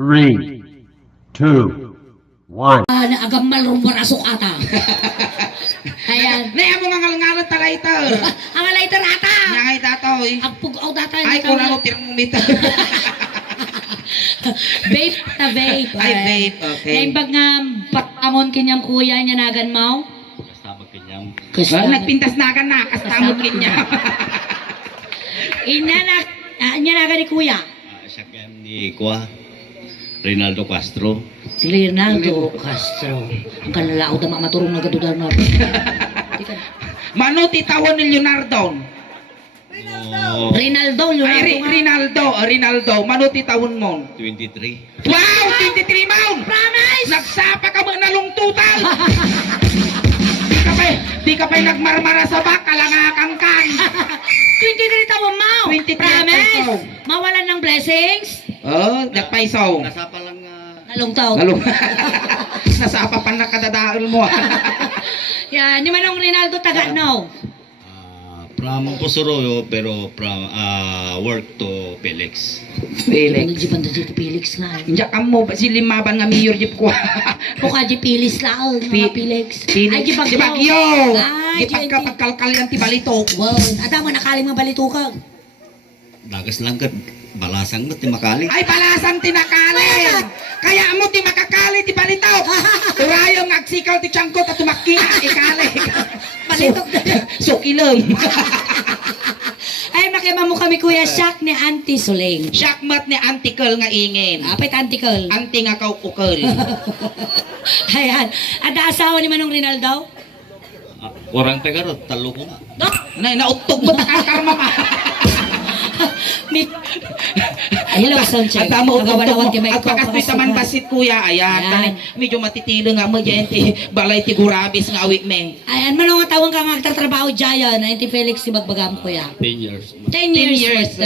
3, 2, 1. Agamal rumorasok ata. Ayan. Naya mo nga ngalngalot tala ito. Ang later ata. Nyangay datoy. Ang pugaw data. Ay, kung ano thermometer. Vape na vape. Ay, vape, okay. Naimbag nga patamon kanyang kuya niya nagan mo. Kasama kanyang. Nagpintas nagan na, kastamot kinya. Inya nagan ni kuya. Siya kaya ni Kuya Rinaldo Castro. Leonardo Castro. Ang kanalao da maturong na gadudar na. Mano titawon ni Leonardo. Oh, Rinaldo, Ay, Rinaldo. Mano titawon mo. 23. Wow, 23 maun. Promise! Nagsapa ka mo na lungtutal. Di ka pa'y nagmarmara sa baka, langakang kan. 23 taon mo. 23 Promise! taon. Mawalan ng blessings. Oh, nagpaisaw. Nasapa lang Nalong taon. Nasapa pa na kadadaol mo. Yan, ni Manong Rinaldo taga no. from Pusoroyo pero from work to Felix. Ano di banda dito Felix nga. Inja mo si limaban nga mayor jip ko. Buka di Felix lang, mga Felix. Ay di Bagyo. Ay Di pagkapagkalkal yan ti balito. Wow, ada mo nakaling mga balitukag. Dagas lang kat balasang mo ti makali. Ay balasang tinakali. Kaya mo ti makakali ti balito. Turayo ngagsikaw ti tiyangkot at tumakia ikali. Balitok Sukilong. Ay makima mo kami kuya Shaq ni Auntie Suling. Shakmat ni Antikal nga ingin. Apay Antikal. Anti nga kaukukal. Ayan, ada asawa ni Manong Rinaldo? Orang tagarot talo ko nga. Nay nautog mo takarkarma ma. Hello, soundcheck. At mo Nagawan-awan ti may at pagkaspi taman basit kuya. Ayan. Medyo matitilo nga mo dyan ti balay ti gurabis nga awik me. Ayan, manong tawang ka magtatrabaho dyan. Ay, ti Felix si Bagbagam kuya. 10 years. 10 years.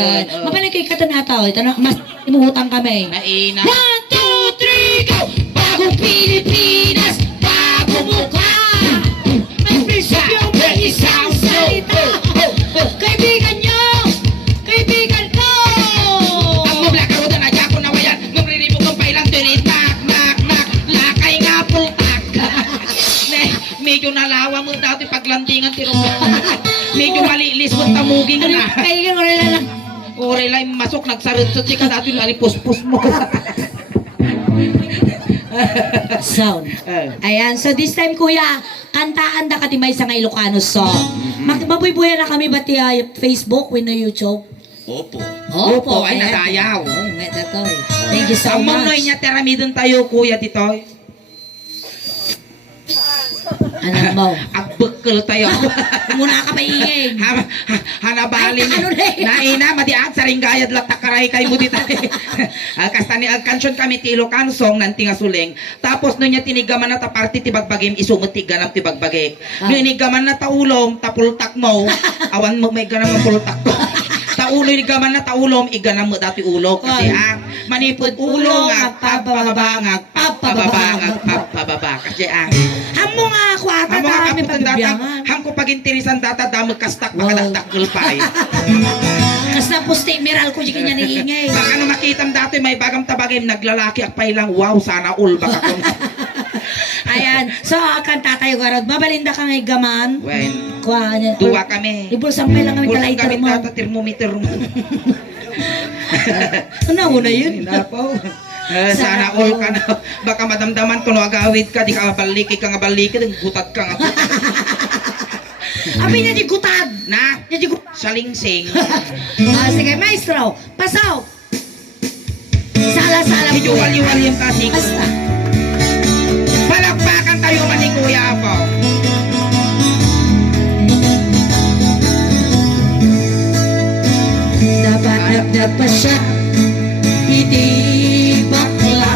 Mapalay kay katanataw. Mas imuhutang kami. Naina. 1, 2, 3, go! Bagong Pilipinas, bagong mukha. May prinsipyo, may isang salita. Kaibigan nyo! Kaibigan ko! Ang mubla karuda na dyan ko na wayan. Nung riribok ng pailang tuloy. Nak. Lakay nga pultak. Medyo nalawa mo dati paglandingan ti Romo. Medyo malilis mo tamugin na. Kaibigan ko rin lang. Oray lang masok nagsarot sa chika dati nalipuspos mo. Sound. Ayan, so this time kuya, kantaan da katimay sa nga Ilocano song. Mabubuya na kami ba ti Facebook when na YouTube? Opo. Opo, ay ayan. nadayaw. Oh, may datoy. Thank you so Ang much. monoy niya teramidon tayo kuya dito. Ano mo? Agbekal tayo. Muna ka maingay. Hanabalin. Ay, ano na yun? Naina, madiag sa ringgayad latakaray kay mo dito. Kasta ni agkansyon kami ti Ilocano song nanti nga suling. Tapos no niya tinigaman na ta party ti bagbagim isumot ti ganap ti bagbagim. No inigaman na taulom tapultak mo. Awan mo may ganam ang pultak ko. Taulo inigaman na taulom iganam mo dati ulo kasi manipod ulo nga pababa kasi Hamo nga ako ata Amo nga dami kaputan data, pagbiyangan. ham ko pag-interesan data damag kastak makadakdakkel pa eh. Kas na puste miral ko di kanya niingay. Baka no makitam dati may bagam tabagim naglalaki ak pailang wow sana all baka ko. Ayan. So, akan tatayo garod. Babalinda ka ngay gaman. Well, Kuha niya. duwa kami. Ibul sampay lang kami Bulsang kalaiter kami mo. tata thermometer mo. Ano na yun? Napo. Sana all ka na. Baka madamdaman ko no agawid ka, di ka baliki ka nga baliki, gutat ka nga. Abi niya di gutad. Na, Niya di gutad. salingsing. Sige, maestro. Pasaw. Sala-sala po. Medyo wali-wali yung kasi. Basta. Palakpakan tayo man ni Kuya po. Dapat pa siya. Hindi bakla.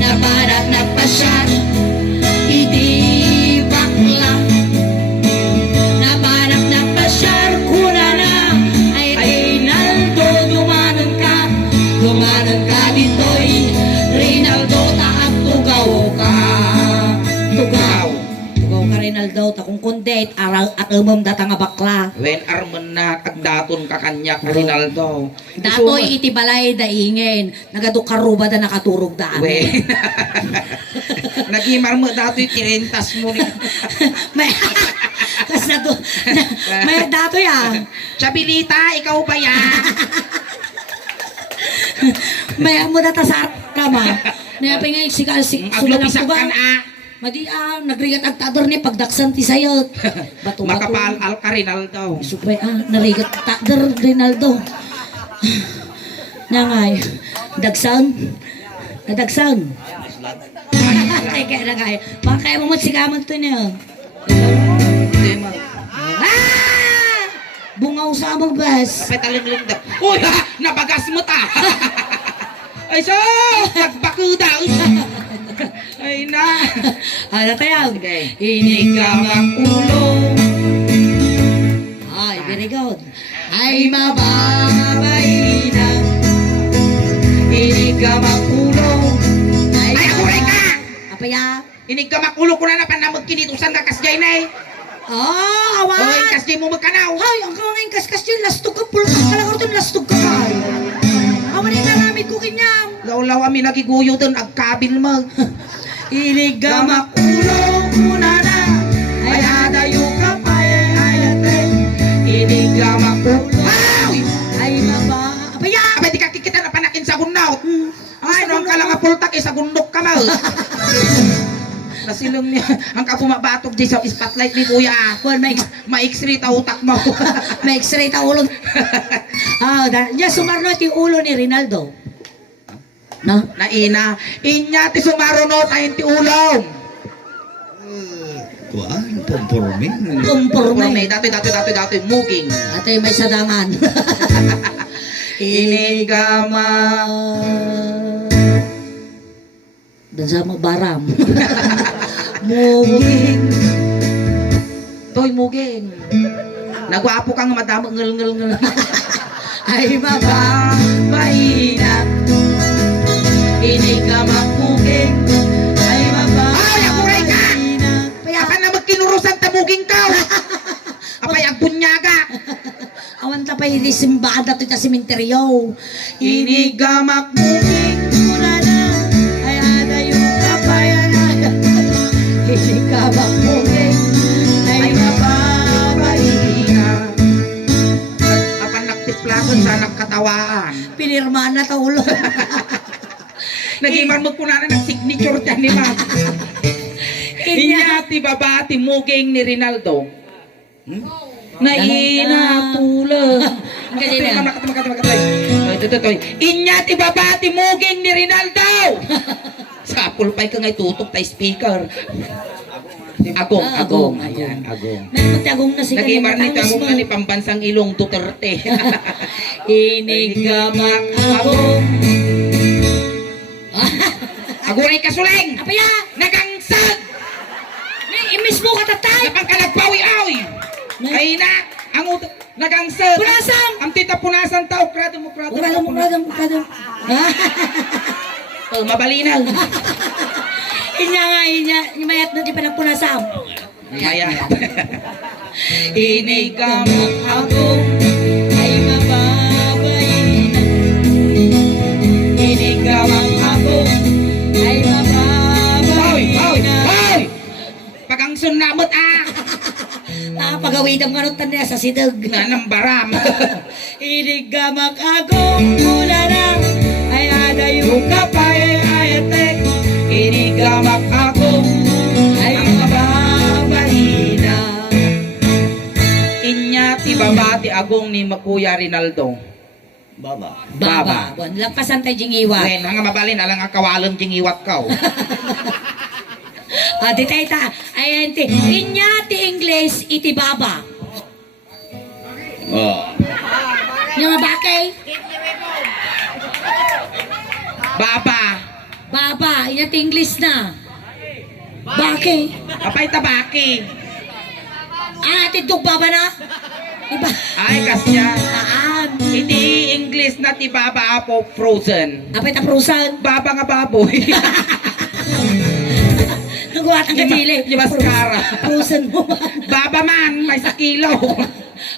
Napanap pa siya. Hindi bakla. Napanap pa siya. Kuna na. Ay Rinaldo, dumanan ka dito'y Rinaldo, taak tugaw ka. Tugaw ka Rinaldo, takong konde. 28, aramam data nga bakla. When arman na agdaton ka kanya ka Rinaldo. Datoy iti balay da ingin. Nagadukaruba da nakaturog da amin. When. Nagimar mo datoy tirentas mo ni. May kas na to. May datoy Chabilita, ikaw ba yan? May amo data sa kama. Nayapay nga Aglupisak ka na. Madi nagrigat agtador ni pagdaksan ti sayot. Bato Makapal-al ka Rinaldo. Supay narigat agtador Rinaldo. Nangay. Dagsan. Nadagsan. Ay kaya na kaya. Baka kaya mo sigaman to niya. Bungaw sa among bas. Kapay talim-lim daw. Uy, nabagas mo ta. Ay so, nagbakuda. Ay na. Ano tayo? Sige. Inigamang ulo. Ay, very good. Ay, mababay na. Inigamang ulo. Ay, amuray ka! Apa ya? Inig ka makulo ko na napanamag kinitusan ka kasjay na eh. Oh, awan! Oy, kasjay mo magkanaw. Ay, ang kamangin kaskas yun. Lastog ka. Pulok ka lang ito. Lastog ka. Awan yung naramid ko kinyam. Law-law kami nagiguyo doon, agkabil mag. Inigamak ulo muna na. Ay, adayo ka pa. Ay, ate. Inigamak ulo. Ay! Ay, maba. Apa ya? Abay, di ka kikita na panakin sa gunaw. Ay, noong ka lang apultak, sa gundok ka mal. Nasilong niya. Ang kapumabatok di sa spotlight ni Kuya. Well, Ma-x-ray ta utak mo. may x-ray ta ulo. Diya sumarno ti ulo ni Rinaldo. No? Naina, inya ti sumaruno tayo ti ulong. Kuan, pumporme. Kumpurme. Dati, muging. Ate may sadangan. Inigama. Dan sa baram. Muging. Toy muging. Nagwapo kang madamo ngel. Ay mababay na. Inigamak muging. Ay mababay Ay, amuray ka! na. Paya, Apan na magkinurusan ta muging ka. Apay ang bunyaga. awan ta pa hindi simbada to sa simenteryo. Inigamak Muging mula na. Ay adayo ka pa yan. Inigamak muging. Ay mababay na. Apan naktiplagon sa nagkatawaan. Pinirmaan na ta ulo. Nagiman magpunanan ng signature dyan ni Ma'am. Inya ti baba ti muging ni Rinaldo. Naina tula. Kasi na. Inya ti baba ti muging ni Rinaldo. Sa pulpay ka ngay tutok tay speaker. Agong. Ayan. Agong. Meron agong na si Nagimar ni Agong nga ni pambansang ilong Duterte. Inigamak agong. Aguray ka suleng! Apa ya? Nagangsag! Imis mo katatay! Napang ka nagpawi-awi! Ay na! Ang nagangsag! Punasan! Ang tita punasan tao! Krado mo! Ukradong. Oh, mabalinaw! Inya. Mayat na di pa nagpunasam. Kaya. Inigamak agong Ay mababay na. Inigamak agong Ay mababay na. Hoy! Pagangsun namot Pagawidam nga nung tanda sa sidog. Na ng baram! Inigamak agong mula na. Ay adayo ka pa ayatek. Inigamak agong Ay mababay na. Inya ti baba ti agong ni Kuya Rinaldo. Baba. Baba. Bon, lagpasan tayo jingiwa. Wen, nga mabalin, alang ang kawalan ding iwat ka. Di tayo ta. Ayan ti. Inya ti English iti baba. Oh. Yung bakay. Baba. Baba. Inya ti English na. Bakay. Apay tabaki. Tidog baba na. Iba. Ay, kasya. Aan. Iti English na ti baba po frozen. Apay ta prusan. Baba nga baboy. Nagawa ang kadili. Yung mascara. Prusan mo. Baba kilaw.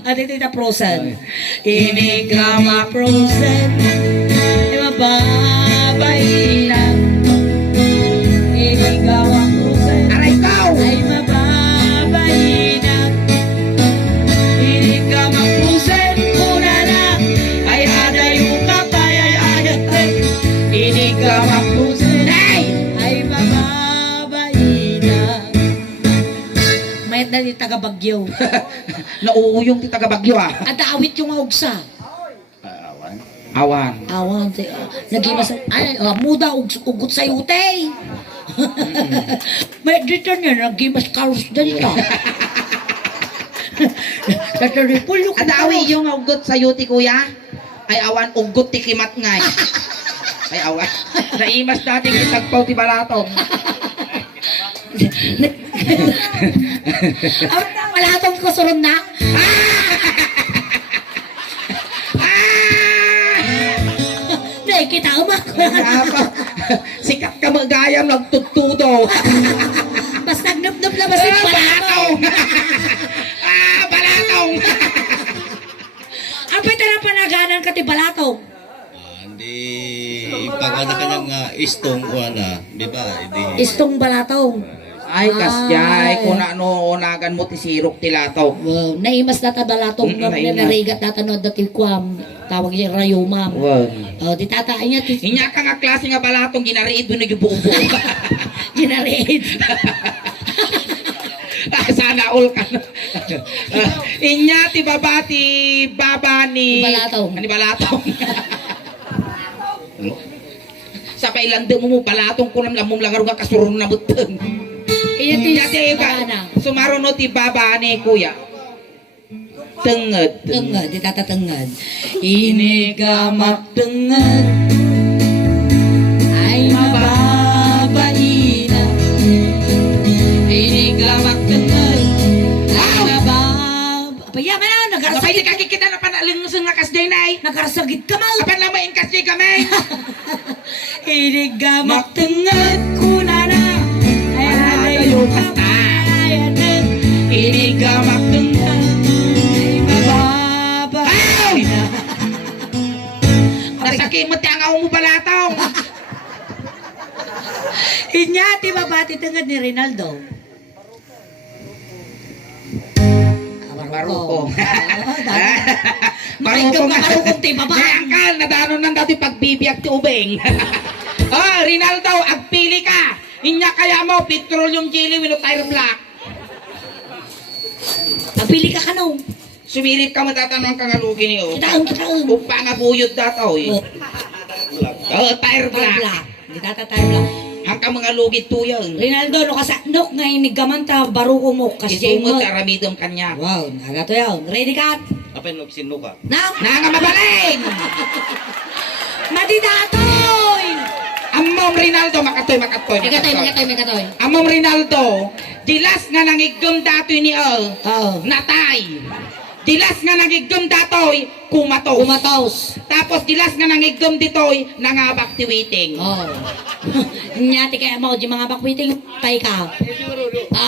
Ate tita frozen. Inigama frozen. Ay mababay na. Inigama frozen. Aray ikaw. Ay mababay na. Inigama frozen. Una na. Ay adayo ka pa. Ay ayate. Inigama frozen. Ay mababay na. Mayat na ni taga Bagyo. Nauuyong ti taga Bagyo ah. Adawit yung augsa. Awan. Awan, nagimas, ay, muda, ugot sa yute. May dito niya, nagimas karos dito. Tataripul yung Adawi yung ugot sa yuti kuya. Ay awan ugot ti kimat ngay. Ay awan. Naimas natin kitagpaw ti balato. Wala itong kusurong na. Nakikita mo. Sikat ka magayam nagtuttudo. Basta nagnup-nup na basit Balatong! Balatong! Ang pwede na panaganan ka ti balatong. Hindi pagkada ka ng istong ko na, di ba? Hindi. Istong balatong. Ay, kasyay. Ay. Kung ano, unagan mo ti sirok ti lataw. Wow, naimas na balatong na Naimas. narigat na tanod dati kwam. Tawag niya rayuma. Wow. Oh, di tataan niya ti Inya ka nga klase nga balatong ginariid mo nagbuo-buo. ginariid. Sana all ka. Inya ti baba ni Balatong. Ni balatong. Sa pailande mo balatong kunam lamong langar nga kasurun na buteng. Iya ti Inya ti barana. sumaro no ti baba ni kuya. Tenged. Tengad, di tatatengad. Inigamak tengad. Ay mababain na. Inigamak tengad. Ay mabab... Apa yan man na? Kapay Nagarasagit di kakikita na panalungsong nga kasday na eh. Nagarasagit ka mo. Kapan lang maing kasday kami. Inigamak tengad kunana. Ay alayo ka. Inigamak tengad. Ay mababain na. Nasakimot yung ako mo balatong. Inyati babati tengad ni Rinaldo. Marukong. Marukong ka marukong ti baba. Angkal, nadanon nang dati pagbibiyag ti ubeng. Rinaldo, agpili ka. Inya kaya mo, petroleum jelly with tire black. Pili ka kanong. Sumirip ka matatanong kang alugi niyo. Kitaon. Upa nga buyod dataw eh. Tire black. Black. Di tatatay black. Hanggang mga lugit to yan. Rinaldo, no kasaknok nga inigaman ta baruko mo Kasi mo kasumot. taramidong kanya. Wow, nagato yun. Ready ka? Apa yung sino ka? Now, Nanga mabaling! madidatoy! Amom Rinaldo, makatoy. Megatoy. Amom Rinaldo, dilas nga nangigom datoy ni Oo. natay. Dilas nga nangigom datoy, kumatos. Umatos. Tapos dilas nga nangigom ditoy, nangabak tiwiting. Oh. Nyati kaya mo, di mga bakwiting, pay ka.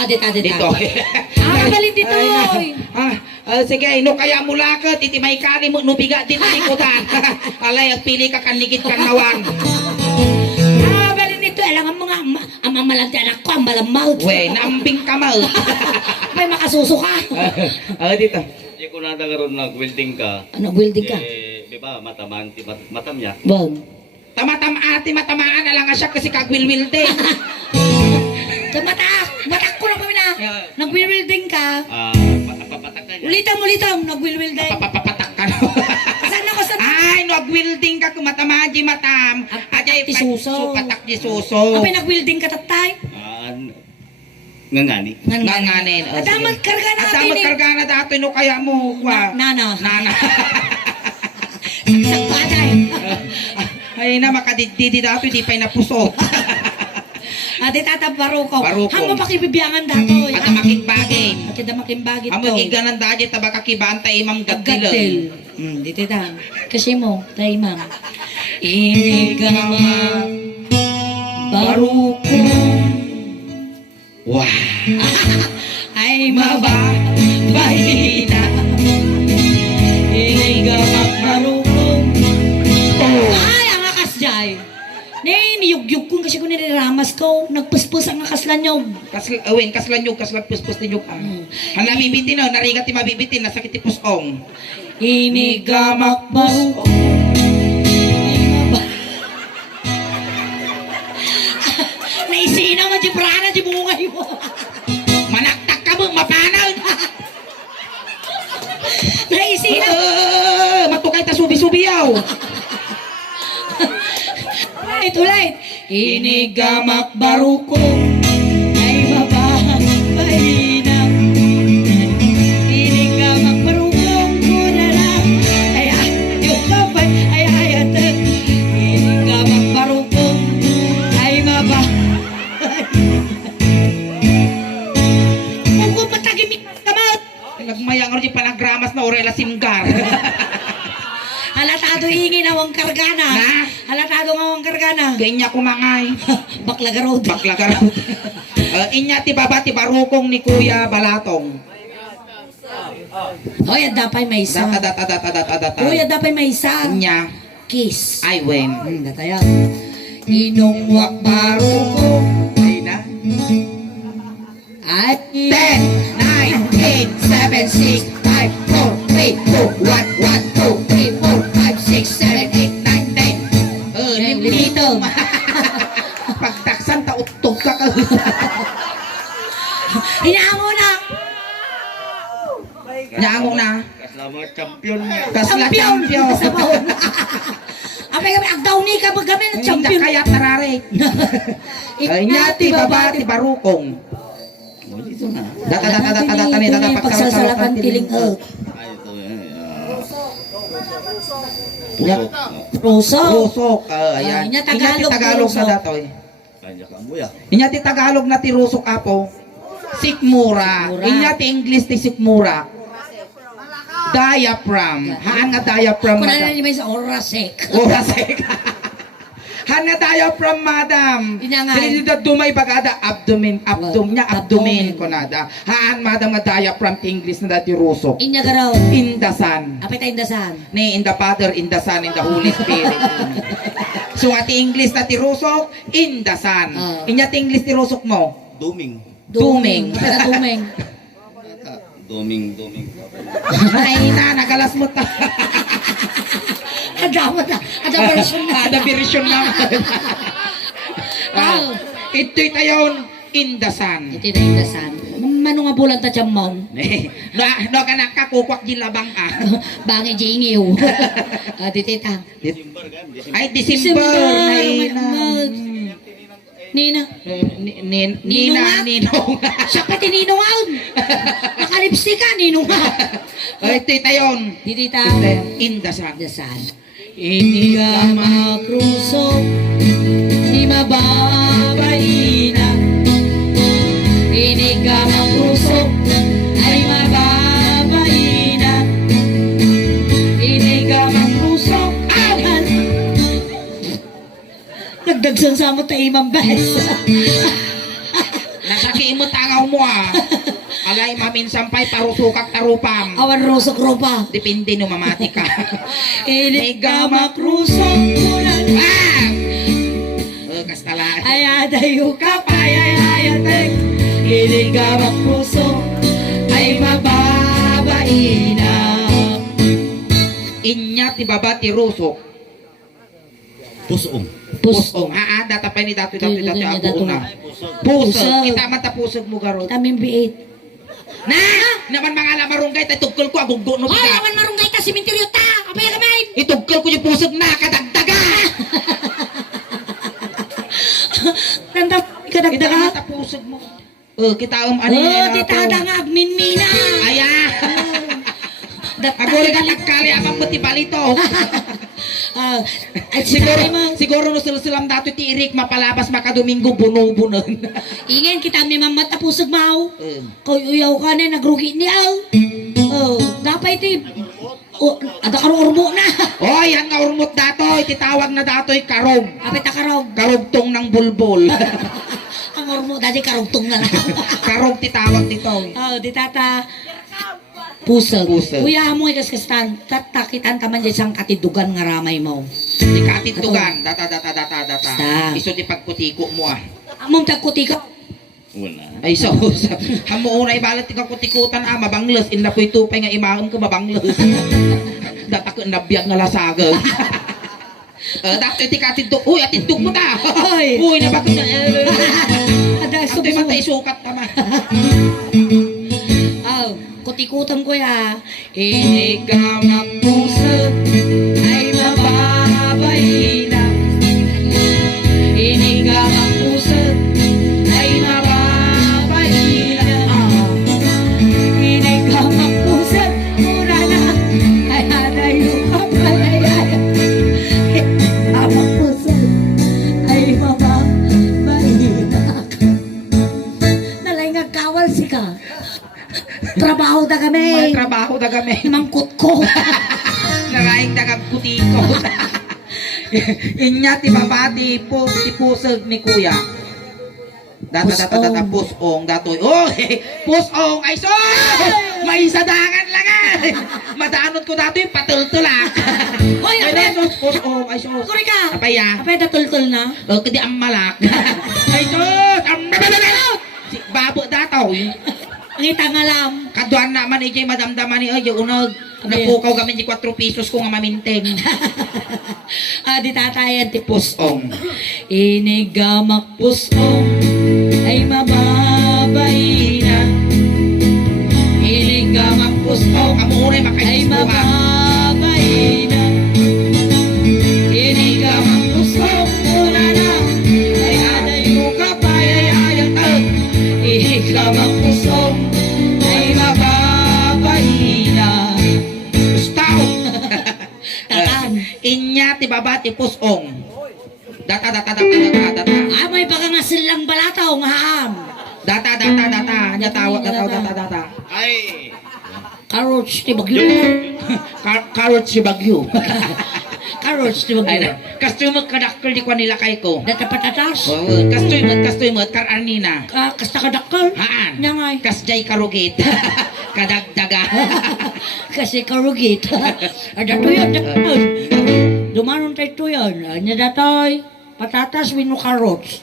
Dita. Dito. Balin dito. Sige, no kaya mula ka, titimay ka rin mo, nubiga din na likutan. Alay, at pili ka kanligit kang nawan. Balin dito. Alam ang mga amamalante anak ko, ang malamalt. We, naambing ka mo. May makasuso ka. Dito. Hindi ko nadagaroon na welding ka. Ano, building ka? Di ba, matam niya. Wow. Matamaan na lang siya kasi kagwilwil din. Matak ko na kami na. Nag-building ka. Papatak na niya. Ulitam, nag-building. Papapatak ka no. Saan ako sa... Ay, nag-wielding ka kumatamaan di matam. Ajay, Ti suso. patak di suso. Kapag nag-building ka tatay. Ngangani. Nganganin. Damat karga natin Damat eh. karga na dati no kaya mo. Nana. Nana. Sa bagay. Ay na, makadididi dati, di pa'y napusot. Ate tata baruko. Baruko. Hamo pakibibiyangan dato. At making bagay. Kita makimbagit Amo iganan dati, tabaka kibanta imam Aggatil. gagdilan. Dito ta. Kasi mo, tayo ma'am. Inigama baruko. Wow. Ay mababay puspos ang kaslanyog. Kaslanyog, puspos tinyog. Ang nabibitin na, narigat ti mabibitin, nasakit ti pusong. Inigamak baruko. Naisina mo, Jibrana, Jibungay mo. Manaktak ka mo, mapanaw. Naisina. Matukay ta subi-subi yaw. Ulit. Inigamak baruko. Ay mabahang pahinang. Inigamak baruko ko na lang. Ay yung kapay. Ay ayate. Inigamak baruko. Ay mabahang. Kung matagimik kamot. Nagmayang rin panagramas na orela simgar. Halatado ingin awang kargana. Na? Halatado awang kargana. Ganya kumangay. Baklagarod. Baklagarat. Inya ti baba ti barukong ni Kuya Balatong. Hoy, dapay may isa. Data. Hoy, dapay may isa. Inya. Kiss. Ay, wen. Datayan. Inungwak baruko. Ay na. At 10, 9, 8, 7, 6, 5, 4, 3, 2, 1, 1, 2, 3, 4, 5, 6, 7, 8, 9, 10. Lilito. Pagtaksan, tautog ka ka. Inaamo na. Nyaangong na. Kasama champion. Kasla champion. Sa baon. Apay kami, agdaw ni ka pag kami na champion. Hindi kaya tarare. Ay, nyati baba ti barukong. Dito na. Data ni data pagsasalakan tiling Ay, ito yan. Pusok. Roso. Rusok. Ayan. Inya Inya ti Tagalog, Tagalog rusok. na datoy. Kanya ka mo ya. Inya ti Tagalog na ti rusok apo. Sikmura. Sikmura. Inya ti English ti sikmura. Diaphragm. Haan nga diaphragm. Kung na madam. may sa orasek. Orasek. Haan nga diaphragm, madam. Inangay. Sinidad dumay bagada abdomen. Abdomen. Abdomen. Ko nada. Haan, madam, nga diaphragm ti English na dati rusok. Inya garaw. Indasan. Apay tayo dasan. Ni in the Father, in the Son, in the Holy Spirit. So ati English na ti rusok, in the Son. Inya ti English ti rusok mo. Duming. Duming. Apay na duming. Duming. Ay na, nagalas mo ta. Adama na. Ada version na. Ada version naman. Ito'y tayon, in the Son. Ito na yung dasan. Mano nga bulan ta chamon. No ka nakakukwak di labang ka. Bangi jingiw. Ditita. Ay, December. Nina. Nina, Ninong. Siya pati ninungaw. Nakalipstick ka, ninungaw. Ay, ito'y tayon. Ditita. In the Son. Dasan. Hindi ka makruso. Di mababain na. Hindi ka makruso. Ay mababain na. Hindi ka makruso. Ayan. Nagdagsan sa mo tayo imang bes. Nasaki mo tangaw mo ah. Alay maminsan pa'y tarusukak tarupam. Awan rosok ropa. Depende no mamati ka. Hindi ka makruso. Ah! Kastala. Ayadayo ka pa, ayayayate. Hindi ka makruso. Ay mababain na. Inya ti baba ti rusok. Pusong. Pusong. Data pa ni dato ako na. Pusog. Kita man ta pusog mo garo. Taming biit. Na! Naman mga lamarunggay tayo tugkol ko aguggo no Hoy, bigat. awan marunggay ka, simenteryo ta! Apay kamay! Itugkol ko yung pusog na kadagdaga. Tanda, Kita man kadagdaga. ta pusog mo. Kita ano Oh, titada nga, agminmina. Aya. Ako rin nagkali ang mabuti balito. Ay, Siguro no silam dato ti Irik mapalabas makadomingo buno-bunon. ingin kita may mamata pusog mau. Kau uyaw ka na, nagrugi niyaw. Oh, dapat iti. Oh, ada karong urbo na. Oh, yan nga urmot datoy, titawag na datoy karog. Kapit na karog. Karugtong ng bulbol. Ang urbo, dati karugtong na lang. Karog titawag dito. Oh, di tata. Pusag. Pusag. Kuya mo ikaskastan, tatakitan taman dyan siyang katidugan nga ramay mo. Di katitugan, data. Basta. Iso di pagputiko mo ah. Mong tagkuti ka. Wala. Ay so, hamo una ibalat ikaw kutikutan mabanglos inla po'y tupay nga imaon ko mabanglos. Data ko nabiyag nga lasagag. Dati tikatid to, uy atindog mo ta. Ay. Uy na bakit na. Ada Ato'y matay sukat tama. Aw, kutikutan ko ya. Inigamang puso ay mababay na. Inigamang puso ay mababay na. Inigamang puso mura na ay hanayo ka palayaya. Inigamang puso ay mababay na. Nalay nga kawal si ka. Trabaho da kami. May trabaho na kami. Mangkot ko. Naraing dagang kutikot. Inya ti babati po ti pusog ni kuya. Data pusong datoy. Oh, pusong ay so. May sadangan lang ay. Madanot ko datoy patultulak. Hoy, Ay ape! sos pusong ay sos. Kuri ka! Apaya. Ape, natultul na. Oh, kadi ang malak. Ay sos. Si babo dataw. Ang itang alam. Kaduan naman ijay madamdaman ni ay unag. Napukaw kami ni 4 pesos ko nga maminteng. Di tatayan ti Pusong. Inigamak pusong ay mababay na. Inigamak pusong Kamuray ay makaisbuhan. mababay na. Inigamak pusong muna na. Ay adayo ka pa ay tag. Inigamak pusong ay mababay na. Gustaw. Tatan. Inya ti babati pusong. Data. May baka nga silang balataw nga haam. Data. Nya tawag data. Ay! Carrots ti bagyo. Karot si Bagyo. Carrots ti Ay, bagyo. kastoy mo kadakkel di ko nila kay ko. Data patatas. Oh, kastoy mo kar Arnina. Kasta kadakal. Haan. Nyangay. Kasjay karugit. Kadagdaga. Kasi karugit. Ada to yan. Dumanon tayo to yan. Anya datoy. Patatas wino carrots.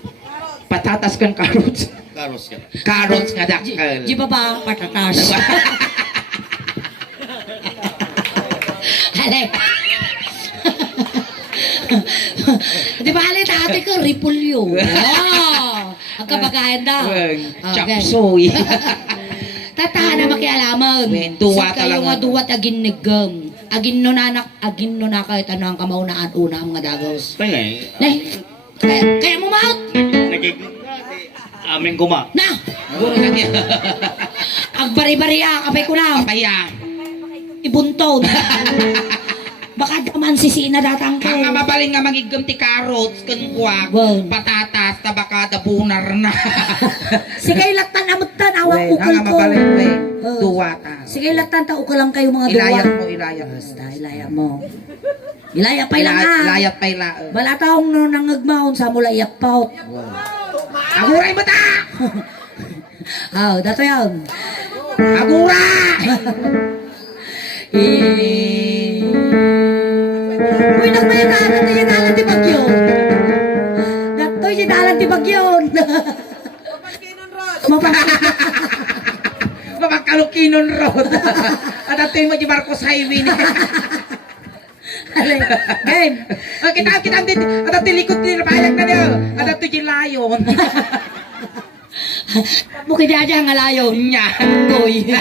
Patatas kan karots. Karos ka. Karots nga dakkel. Di ba ba patatas? Halay. Di ba halay tate ko ripulyo. Wow. Ang kabagayan daw. Chapsoy. Tatahan na makialaman. Wen, duwa Sa kayo talaga. nga duwat agin nigam. Agin no nanak, agin no na kahit ano ang kamaunaan una ang mga dagos. Tangay. Kaya mo maot. Aming kuma. Na! Guro na niya. Agbari-bari kapay ko na. Papaya. Ibuntod. Baka daman si Sina datang ko. Ang mabaling nga magigam ti carrots, kankwak, Wow. patatas, tabaka, dabunar na. Sige laktan amot tan awang Wen, ukol ang ko. mabaling, wen. Oh. Duwata. Sige laktan ta ukol lang kayo mga duwa. Ilayat mo, ilayat mo. Basta ilaya mo. Ilaya pa lang ha. Ilayat pa ila. Balataong no nangagmaon sa mula iyak paut. Aguray mo ta! Aw, dato yan. Aguray! Uy, nagmayagalan na yung dalan di bagyo. Dato yung dalan di bagyo. Mapagkalukinon road. At ito yung mga Marcos Highway niya. Alay, game. Kita din. At ito likod din. Payag na niya. At ito yung layon. Mukha dyan nga layon. Nya. Uy.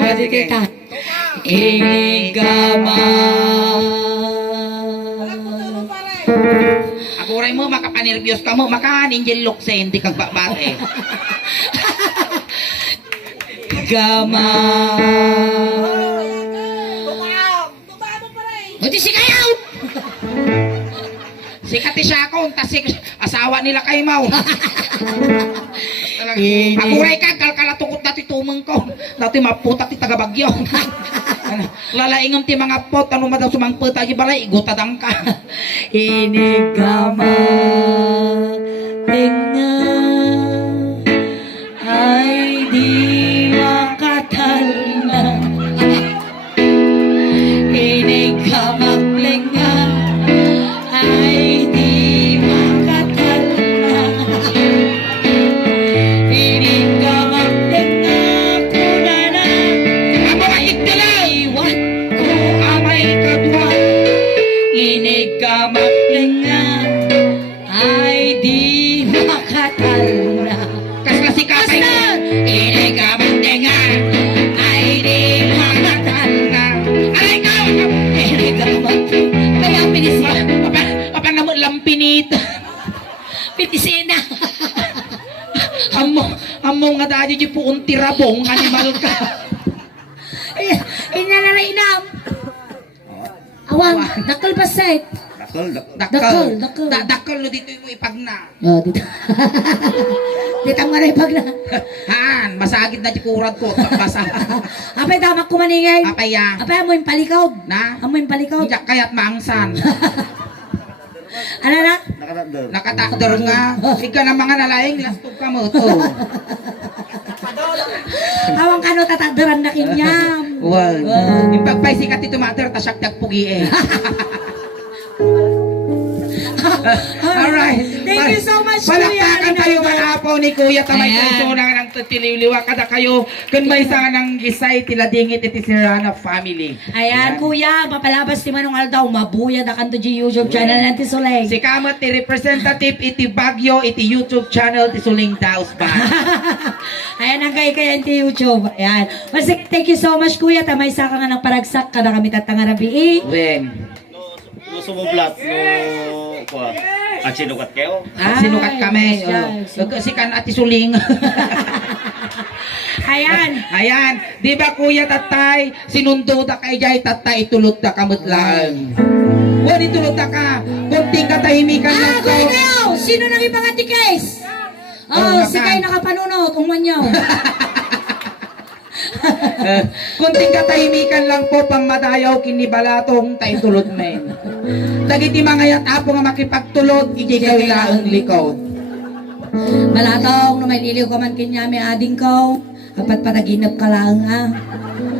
Adi kita. Igama. Aguray mo, makapanervyos ka mo. Makaninjil lukse, hindi kang babate. Igama. O di sigayaw. Sikat siya ako. Tasik asawa nila kay Mau. Ini. Aguray ka, kalkalatukot dati tumeng ko. Dati maputa ti tagabagyo. Lalaingon ti mga pot, ano madaw sumangpot tayo balay, igutadang ka. Inigama. Tingnan. Ay di makatalna. Inigamak lingan. Ay di makatalna. nga dahil di po unti rabong, animal ka. Inya na rin inam. Awang, dakol pa set. Dakol, dakol. Dakol, dakol. Dakol no dito mo ipagna. Oh, dito. Dito mo na ipag na. Han, masagid na di kurad ko. Basa. Apay damak kumaningay. Apay ya. Apay amo yung palikaw. Na? Amo yung palikaw. Hindi kayat maangsan. Ano na? Nakatandor. Nakatakder nga. Ika na mga nalaing, lastog ka mo to. Awang kano tatagdaran na kinyam. Well, yung pagpaisikat ito mater, tasyak tagpugi eh. Alright. Thank you so much, Kuya. Palakpakan tayo manapaw ni Kuya tamay Ayan. tayo ng tutiliwliwa kada kayo. Kun may sa ng gisay tiladingit iti sirana family. Ayan, Kuya, mapalabas ti Manong Aldaw, mabuya da kanto di YouTube channel natin Soleng. Si Kamat ti representative iti Bagyo iti YouTube channel ti Suling Daos ba. Ayan ang kay ti YouTube. Ayan. Mas thank you so much, Kuya. Tamay sa ka nga ng paragsak kada kami tatangarabi. Wen. No sumublat, no kuha. At sinukat kayo. At sinukat kami. yes. Si kan ati Suling. Ayan. Ayan, di ba Kuya Tatay, sinundo da kay Jay Tatay, itulot da kamutlaan. Wala itulot da ka, kunting katahimikan lang ko. Kuya Neo, sino nang ibang atikes? Oh, Si Kay nakapanunot, umanyaw. Kunting katahimikan lang po pang madayaw kinibalatong tay tulot men. Dagiti mga yatapo nga makipagtulot, ijay kawilaang likod. Malatong, no may liliw ka man kinyami ading ko. Kapat pataginap ka lang, ha?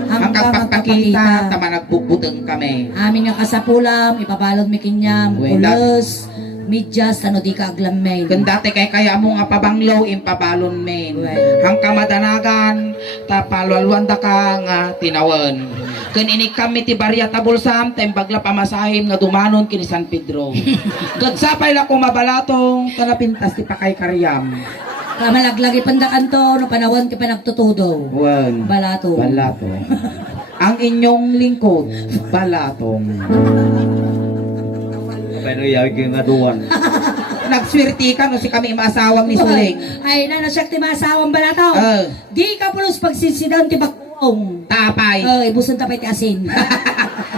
Hanggang pagpakita, tama nagbubuteng kami. Amin nga kasapulam, ipabalod mi kinyam, Wala. ulos, midyas, ano di ka aglamen. Kung dati kay kaya mo nga pabanglaw, impabalon men. Right. Hanggang madanagan, tapalwalwan da ka nga tinawan. Kung ini kami ti barya tabulsam, tayong bagla pamasahim nga dumanon kini San Pedro. Kung sapay lang kung mabalatong, kanapintas ti pakay karyam. Kamalaglagi pandakan to, no panawan ka pa nagtutudo. Wan. Balato. Balatong. Ang inyong lingkod, balatong. Paano yawig yung aduan? Nagswerte ka no si kami maasawang ni Suling. Ay, siya ti masawang balato. Di ka pulos pagsisidan ti bakong. Tapay. Ay, buson tapay ti asin.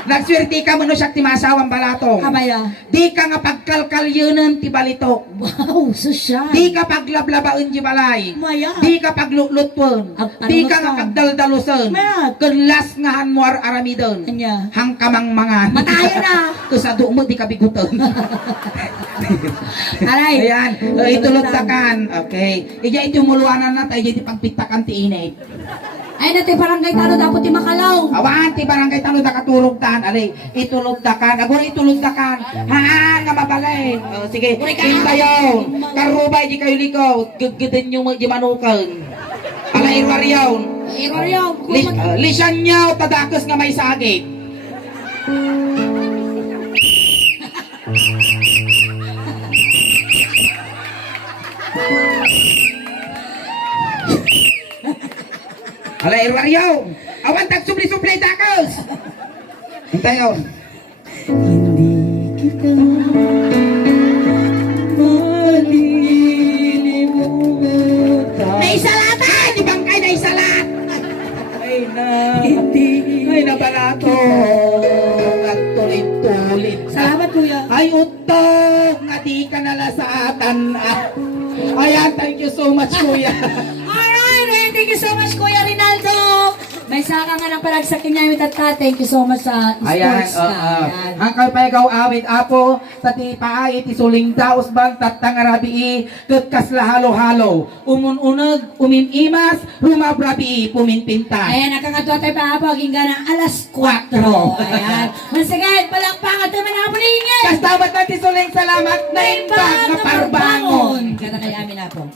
Nagswerte ka mo no siya ti maasawang balatong. Kabaya. Di ka nga pagkalkalyunan ti balitok. Wow, susya. Di ka paglablabaon di balay. Maya. Di ka paglulutpon. Di ka nga pagdaldalusan. Mayat. Kunlas nga han mo aramidon. Kanya. Hangkamang mga. Matayo na. Kusado mo di ka biguton. Aray. Ayan, itulot takan. Okay. Ija iti umuluanan na tayo iti pagpitakan ti inay. Ay, nati barangay tano dapat ti makalaw. Awan ti barangay tano da katulog tan. Alay, itulog takan. Agora itulog takan. Haan nga mabalay. Sige, imbayaw. Karubay di kayo likaw. Gagidin nyo di manukan. Alay, irwaryaw. Iroryaw. Lisan nyaw, tadakas nga may sagit. Ala irwaryaw. Awan tag supli-supli dakas. Hintayon. Hindi kita malilimutan. Naisalatan! Di bangkay na isalat. Ay na. Hindi. Ay na balato. At tulit-tulit. Salamat, Kuya. Ay utong. Nga di ka nalasatan. Ayan, thank you so much, Kuya. Alright, thank you so much, Kuya Rinaldo. May saka nga ng paragsak niya yung tata. Thank you so much sa Ayan, sports ka. Ayan. ang kalpaygaw awit apo, sa ti paay iti suling daos bang tatang arabii, katkas halo-halo, umununag, uminimas, rumabrabii, puminpinta. Ayan, nakakatuwa tayo pa po. Hanggang na alas 4. Ayan. Once again, palakpakan tayo manapulingin. Kastamat natin suling salamat na imbag na parbangon. Kata kay amin na po.